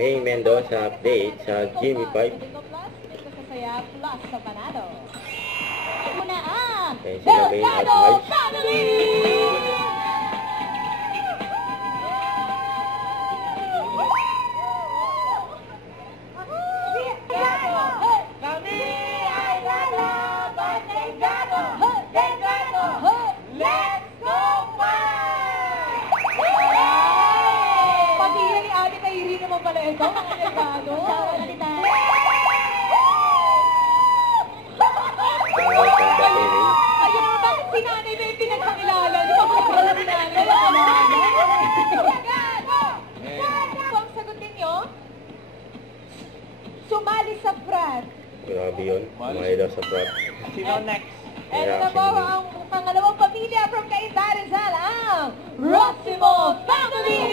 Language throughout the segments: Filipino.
May Mendoza update sa Jimmy 5. Kasaya plus sa panalo. Muna ang Sila Main at Miles. Family! Ito, mga Delgado. Ayun naman, bakit si nanay may pinagkakilala? Di ba mga pala si nanay? Ito ang sagot ninyo? Sumali sa frat. Grabe yun. Sumali daw sa frat. Sino next? Ito na po ang pangalawang pamilya from Cainta Rizal, ang Rosimo Family!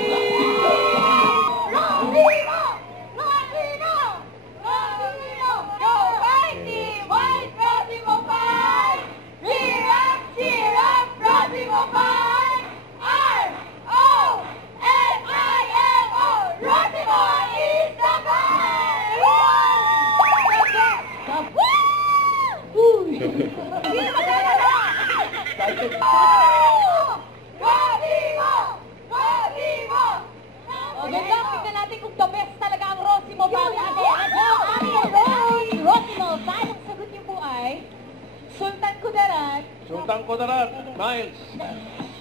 Rosimo! Rosimo! Rosimo! Go Mighty White Rosimo 5! Cheer up, Rosimo 5! R-O-S-I-M-O! Rosimo is the best! Hindi na magkakala! Ganda, tignan natin kung the best talaga ang Rosimo Family. Rosimo, ang sagot niyo po ay Sultan Kudarat. Sultan Kudarat, Miles.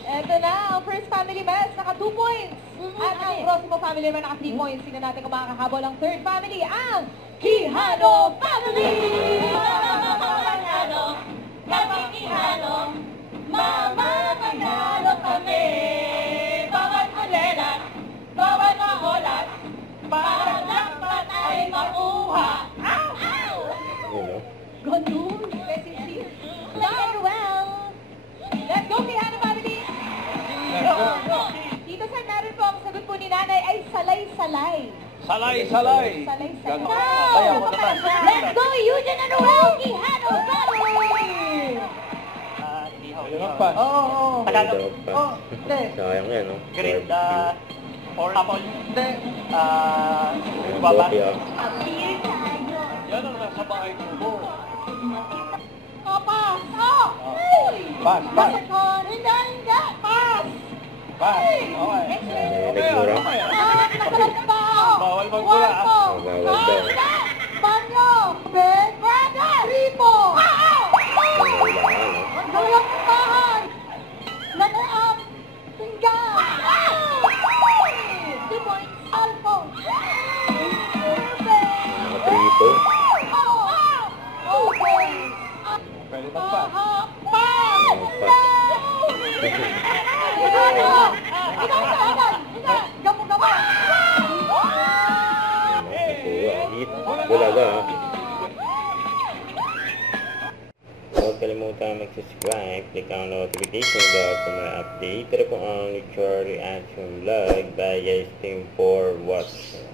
Ito na, ang first family best, naka 2 points. At ang Rosimo family naman naka 3 points. Tignan natin kung makakahabol ang third family, ang Quijano Family! Kami Quijano, mama manalo kami. Bawat ulelat, bawat maholat, para dapat ay makuha. Ow! Ow! Ganun. Very well. Let's go, Quijano Family! Dito sa naroon po, ang sagot po ni nanay ay salay-salay. Salay-salay. Salay-salay. Kaya mo naman. Let's go, Eugene and Noel Quijano Family! Pass. Oo. Tagalog. Hindi. Sayang yan, no? Grade or apple. Hindi. Baba. Yan ang nasa bahay ko. Pass! Pass, pass. Hindi! Pass! Pass. Okay. Nagmura. Nakalap pa! Bawal magmura. Bawal daw. Banyo! Big brother! Ripo! Kailangan, no? Magdulong ng bahay! Nanaap! Tinggan! 2 points! Alpo! Mga 3 po. 2 points! Pwede mag-pass. Pass! Ikaw sa agad! Gamo-gamo! Hit. Bulaga, ha? Huwag kalimutan mag-subscribe, click ang notification bell para may update. Pero kung ang lecture reaction vlog, bye guys, team for watching.